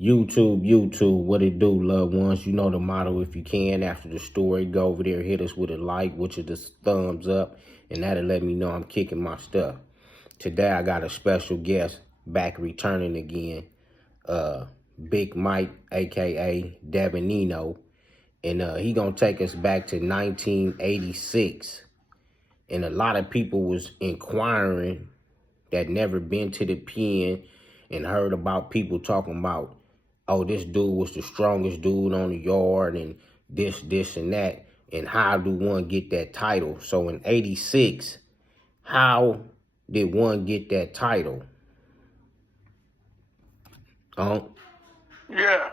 YouTube, what it do, loved ones? You know the motto. If you can, after the story, go over there, hit us with a like, which is the thumbs up, and that'll let me know I'm kicking my stuff. Today, I got a special guest back returning again, Big Mike, a.k.a. Dabonino, and he gonna take us back to 1986. And a lot of people was inquiring that never been to the pen and heard about people talking about, oh, this dude was the strongest dude on the yard and this, and that. And how do one get that title? So in 86, how did one get that title? Yeah.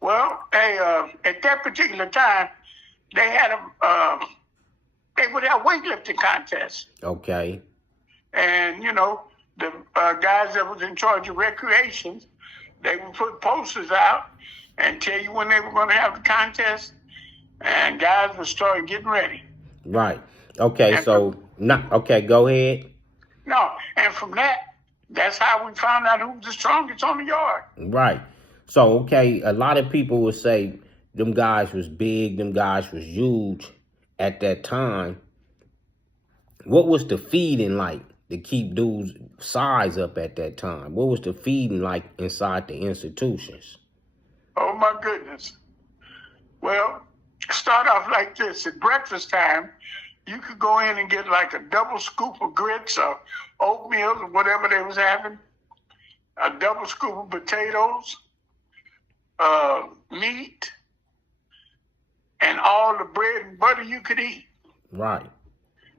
Well, at that particular time, they had they would have weightlifting contests. Okay. And, the guys that was in charge of recreations, they would put posters out and tell you when they were going to have the contest, and guys would start getting ready. Right. Okay, okay, go ahead. No, and from that's how we found out who was the strongest on the yard. Right. So, okay, a lot of people would say them guys was big, them guys was huge at that time. What was the feeding like to keep dudes' size up at that time? What was the feeding like inside the institutions? Oh, my goodness. Well, start off like this. At breakfast time, you could go in and get like a double scoop of grits or oatmeal or whatever they was having, a double scoop of potatoes, meat, and all the bread and butter you could eat. Right.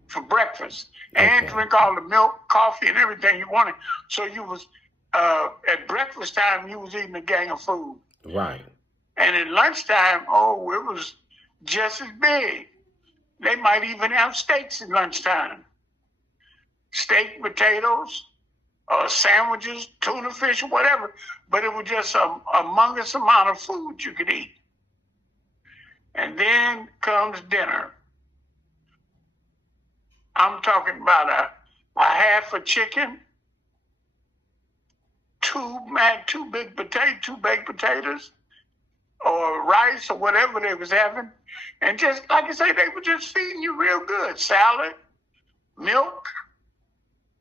For breakfast. And drink all the milk, coffee, and everything you wanted. So you was, at breakfast time, you was eating a gang of food. Right. And at lunchtime, it was just as big. They might even have steaks at lunchtime. Steak, potatoes, sandwiches, tuna fish, or whatever. But it was just a humongous amount of food you could eat. And then comes dinner. I'm talking about a half a chicken, two baked potatoes, or rice, or whatever they was having. And just, like I say, they were just feeding you real good. Salad, milk,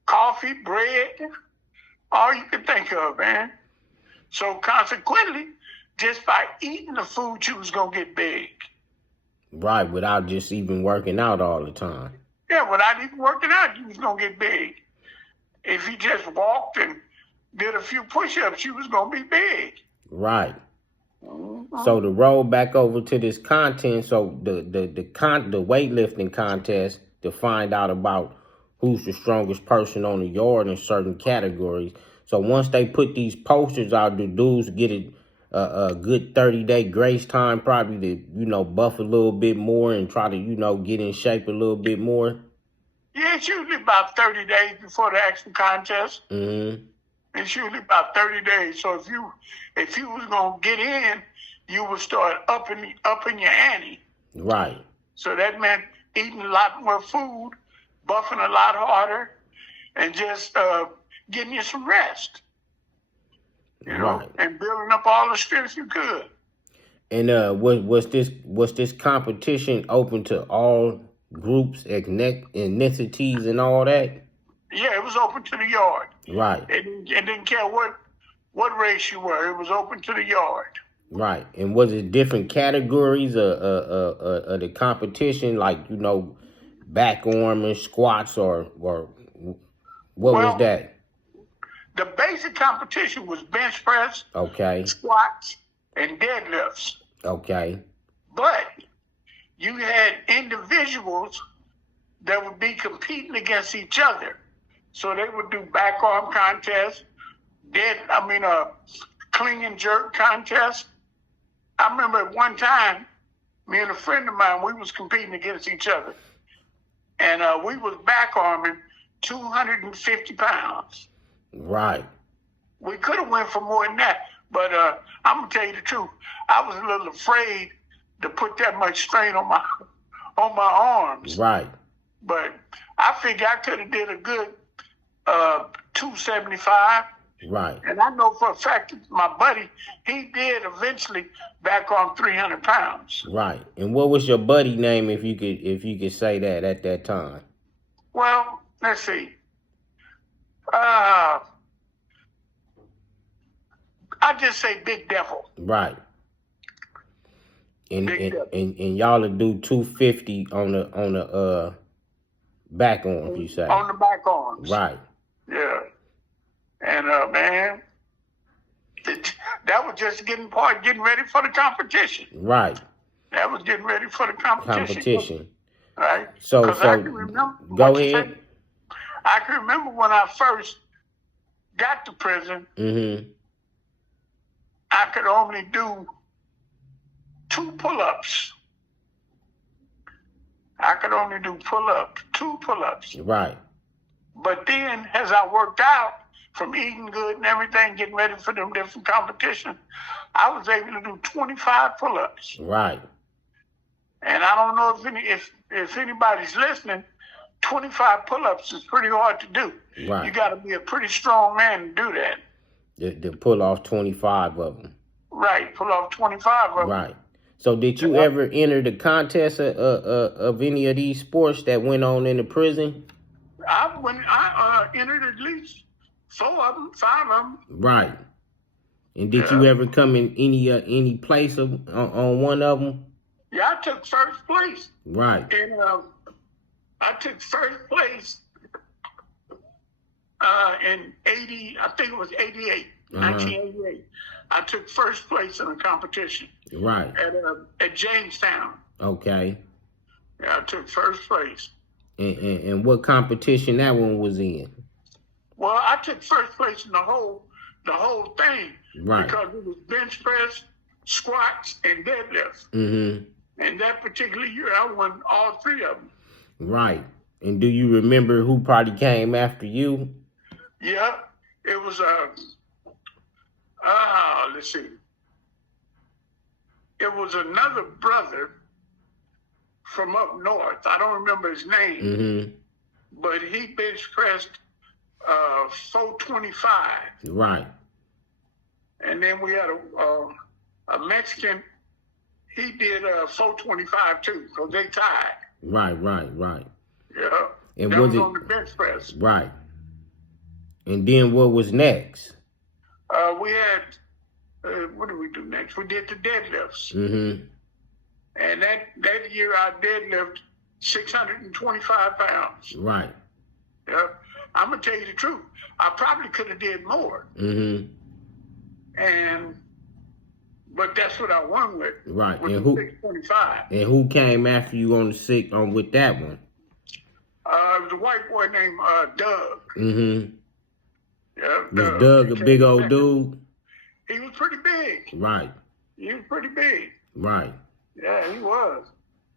coffee, bread, all you could think of, man. So consequently, just by eating the food, you was going to get big. Right, without just even working out all the time. Yeah, without even working out, you was going to get big. If you just walked and did a few push-ups, you was going to be big. Right. Mm-hmm. So to roll back over to this content, so the weightlifting contest to find out about who's the strongest person on the yard in certain categories. So once they put these posters out, the dudes get a good 30-day grace time, probably to, buff a little bit more and try to, get in shape a little bit more? Yeah, it's usually about 30 days before the actual contest. Mm-hmm. It's usually about 30 days. So if you was going to get in, you would start upping your ante. Right. So that meant eating a lot more food, buffing a lot harder, and just getting you some rest. Right. And building up all the strength you could. And was this competition open to all groups, ethnicities, and all that? Yeah, it was open to the yard. Right. It didn't care what race you were. It was open to the yard. Right. And was it different categories of the competition, like, back arm and squats, or what was that? The basic competition was bench press, okay, squats, and deadlifts. Okay. But you had individuals that would be competing against each other. So they would do back arm contests, clean and jerk contests. I remember at one time, me and a friend of mine, we was competing against each other. And we was back arming 250 pounds. Right. We could have went for more than that, but I'm gonna tell you the truth. I was a little afraid to put that much strain on my arms. Right. But I figure I could have did a good 275, Right. And I know for a fact that my buddy, he did eventually back on 300 pounds. Right. And what was your buddy name, if you could say that at that time? Well, let's see. I just say Big Devil. Right. And Big Devil. and y'all will do 250 on the back arms, you say? On the back arms. Right. Yeah. And man, that was just getting ready for the competition. Right. That was getting ready for the competition. Right. Right. So I can remember. Go ahead. I can remember when I first got to prison. Mm-hmm. I could only do 2 pull-ups. I could only do 2 pull-ups. Right. But then, as I worked out from eating good and everything, getting ready for them different competitions, I was able to do 25 pull-ups. Right. And I don't know if anybody's listening, 25 pull-ups is pretty hard to do. Right. You got to be a pretty strong man to do that. To pull off 25 of them. Right, pull off 25 of them. Right. So did you ever enter the contest of any of these sports that went on in the prison? I entered at least 4 of them, 5 of them. Right. And did you ever come in any place on one of them? Yeah, I took first place. Right. And I took first place in 80, I think it was 88, 1988. I took first place in a competition. Right. At Jamestown. Okay. Yeah, I took first place. And what competition that one was in? Well, I took first place in the whole thing. Right. Because it was bench press, squats, and deadlifts. Mm-hmm. And that particular year, I won all 3 of them. Right. And do you remember who probably came after you? Yeah, it was let's see. It was another brother from up north. I don't remember his name. Mm-hmm. But he bench pressed 425. Right. And then we had a Mexican. He did 425 too, so they tied. Right. Yeah. And that was on the bench press. Right. And then what was next? We had, what did we do next? We did the deadlifts. Mm-hmm. And that year I deadlift 625 pounds. Right. Yeah. I'm going to tell you the truth. I probably could have did more. Mm-hmm. But that's what I won with. Right. With and the 625. And who came after you on with that one? It was a white boy named Doug. Mm-hmm. Yeah, Was Doug a big old dude? He was pretty big. Right. He was pretty big. Right. Yeah, he was.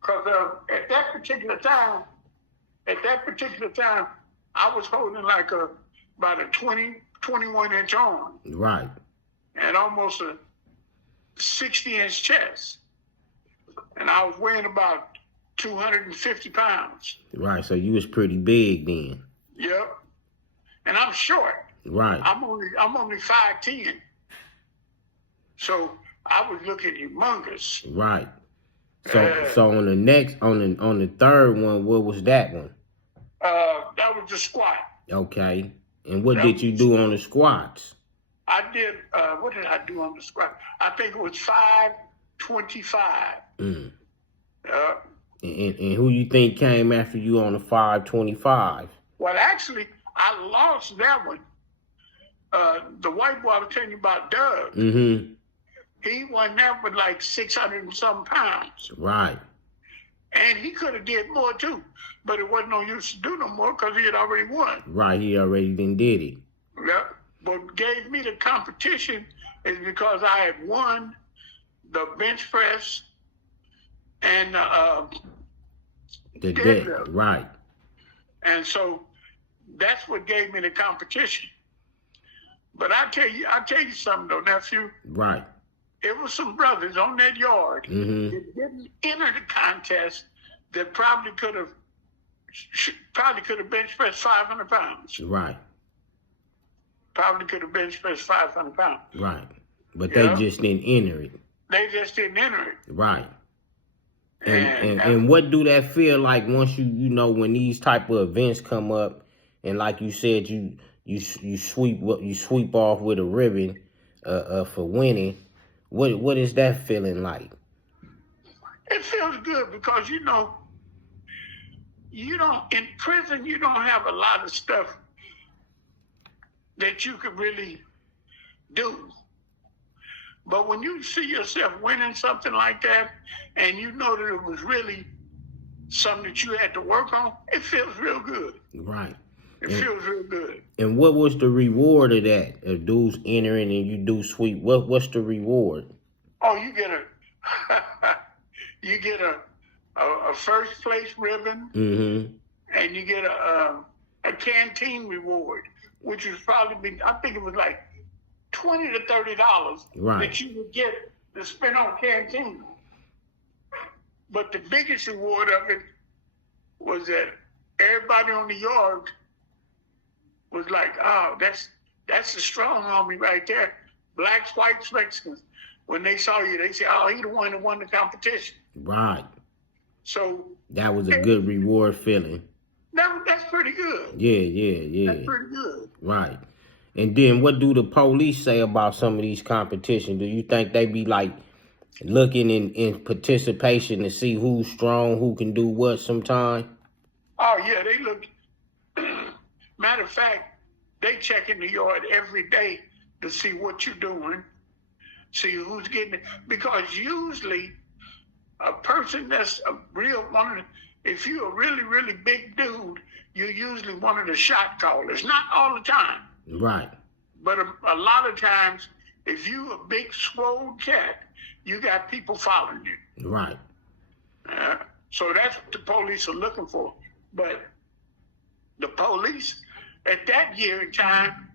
Because at that particular time, I was holding like about a 21-inch arm. Right. And almost a 60-inch chest. And I was weighing about 250 pounds. Right, so you was pretty big then. Yep. And I'm short. Right. I'm only 5'10". So I was looking humongous. Right. So on the third one, what was that one? That was the squat. Okay. And what did you do on the squats? I did, what did I do on the squat? I think it was 525. Mm. And who you think came after you on the 525? Well, actually, I lost that one. The white boy I was telling you about, Doug, mm-hmm. He won that with like 600 and some pounds. Right. And he could have did more too, but it wasn't no use to do no more because he had already won. Right, he already done did it. Yeah. What gave me the competition is because I had won the bench press and the deadlift. Right. And so that's what gave me the competition. But I tell you something though, nephew. Right. It was some brothers on that yard mm-hmm. that didn't enter the contest that probably could have bench pressed 500 pounds. Right. probably could have bench pressed 500 pounds. Right. But they Yeah. just didn't enter it. They just didn't enter it. Right. And And what do that feel like once you know when these type of events come up, and like you said, you sweep off with a ribbon for winning. What is that feeling like? it feels good because you don't in prison you don't have a lot of stuff that you could really do. But when you see yourself winning something like that, and you know that it was really something that you had to work on, it feels real good. Right. It feels real good. And what was the reward of that? If dudes entering and you do sweep, what's the reward? Oh, you get a first place ribbon, and you get a canteen reward, which was probably I think it was like $20 to $30 that you would get to spend on canteen. But the biggest reward of it was that everybody on the yard was like, "Oh, that's the strong army right there." Blacks, whites, Mexicans. When they saw you, they said, "Oh, he the one that won the competition." Right. So that was a good reward feeling. That's pretty good. Yeah. That's pretty good. Right. And then what do the police say about some of these competitions? Do you think they be like looking in participation to see who's strong, who can do what sometime? Oh, yeah, they look. Matter of fact, they check in the yard every day to see what you're doing, see who's getting it. Because usually a person that's a real one, if you're a really, really big dude, you're usually one of the shot callers. Not all the time. Right. But a lot of times, if you a big swole cat, you got people following you. Right. So that's what the police are looking for. But the police, at that year in time,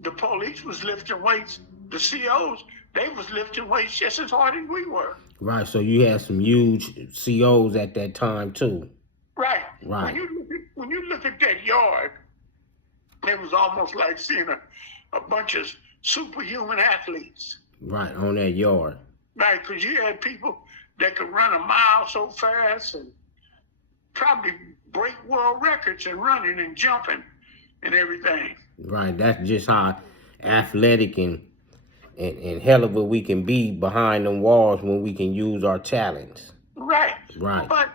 the police was lifting weights. The COs, they was lifting weights just as hard as we were. Right. So you had some huge COs at that time too. Right. Right. When you look at that yard, it was almost like seeing a bunch of superhuman athletes. Right, on that yard. Right, because you had people that could run a mile so fast and probably break world records in running and jumping and everything. Right, that's just how athletic and hell of a we can be behind them walls when we can use our talents. Right. Right. But,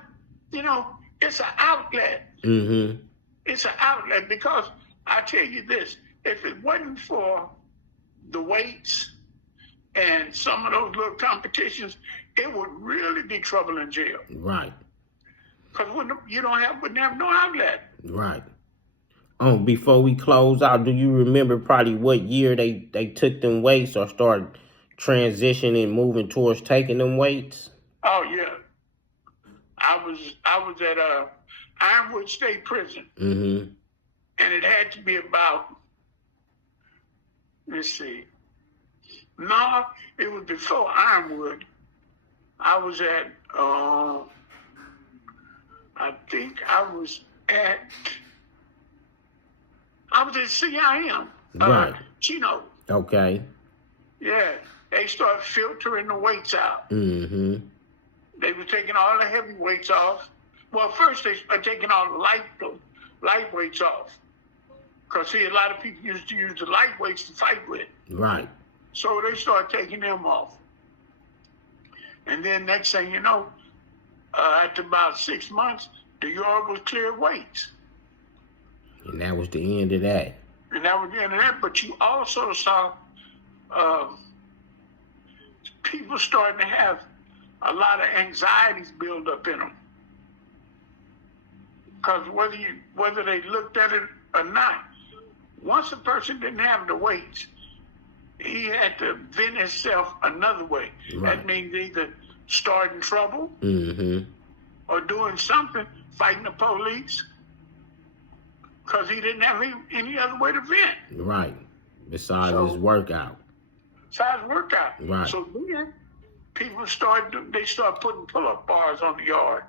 it's an outlet. It's an outlet because I tell you this, if it wasn't for the weights and some of those little competitions, it would really be trouble in jail. Right. Because you wouldn't have no outlet. Right. Before we close out, do you remember probably what year they took them weights or started transitioning, moving towards taking them weights? Oh yeah, I was at Ironwood State Prison, and it had to be about. Let's see. No, it was before Ironwood. I was at. I think I was at CIM. Right. Chino. Okay. Yeah. They started filtering the weights out. They were taking all the heavy weights off. Well, first they started taking all the light weights off. Because, see, a lot of people used to use the light weights to fight with. Right. So they started taking them off. And then next thing you know, after about 6 months, the yard was clear of weights. And that was the end of that. And that was the end of that. But you also saw people starting to have a lot of anxieties build up in them. Because whether they looked at it or not, once a person didn't have the weights, he had to vent himself another way. Right. That means either starting trouble or doing something, fighting the police, because he didn't have any other way to vent. Right. Besides his workout. Right. So then people start putting pull-up bars on the yard.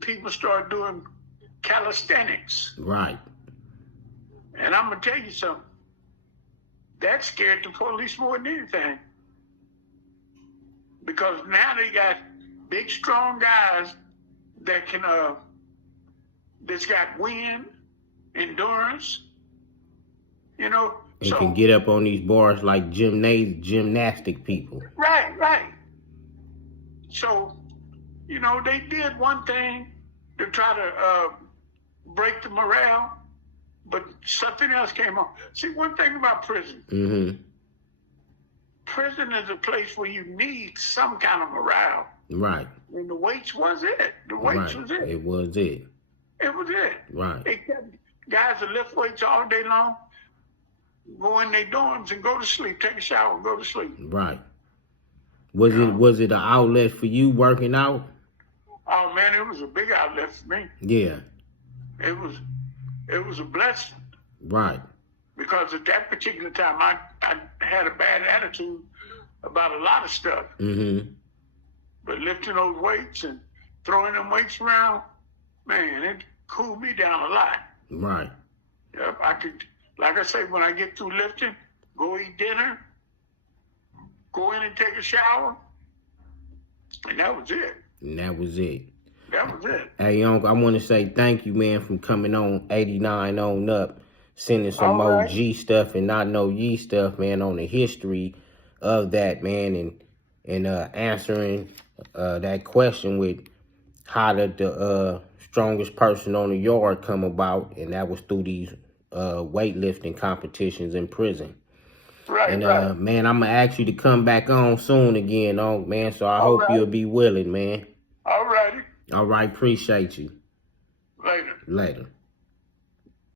People start doing calisthenics. Right. And I'm gonna tell you something. that scared the police more than anything. Because now they got big, strong guys that can, that's got wind, endurance, you know. And can get up on these bars like gymnastic people. Right, right. So, you know, they did one thing to try to break the morale, but something else came on. See, one thing about prison. Mm-hmm. Prison is a place where you need some kind of morale. Right. And the weights was it. The weights was it. It was it. It was it. Right. It kept guys that lift weights all day long, go in their dorms and go to sleep, take a shower and go to sleep. Right. Was it an outlet for you working out? Oh man, it was a big outlet for me. Yeah. It was a blessing. Right. Because at that particular time, I had a bad attitude about a lot of stuff. Mm-hmm. But lifting those weights and throwing them weights around, man, it cooled me down a lot. Right. Yep, I could, like I say, when I get through lifting, go eat dinner, go in and take a shower, and that was it. And that was it. That was it. Hey, Uncle, I want to say thank you, man, from coming on 89 on up, sending some OG stuff and not no ye stuff, man, on the history of that, man, and answering that question with how did the strongest person on the yard come about, and that was through these weightlifting competitions in prison. Right, and right. Man, I'm gonna ask you to come back on soon again, man. So I hope you'll be willing, man. All righty. All right, appreciate you. Later. Later.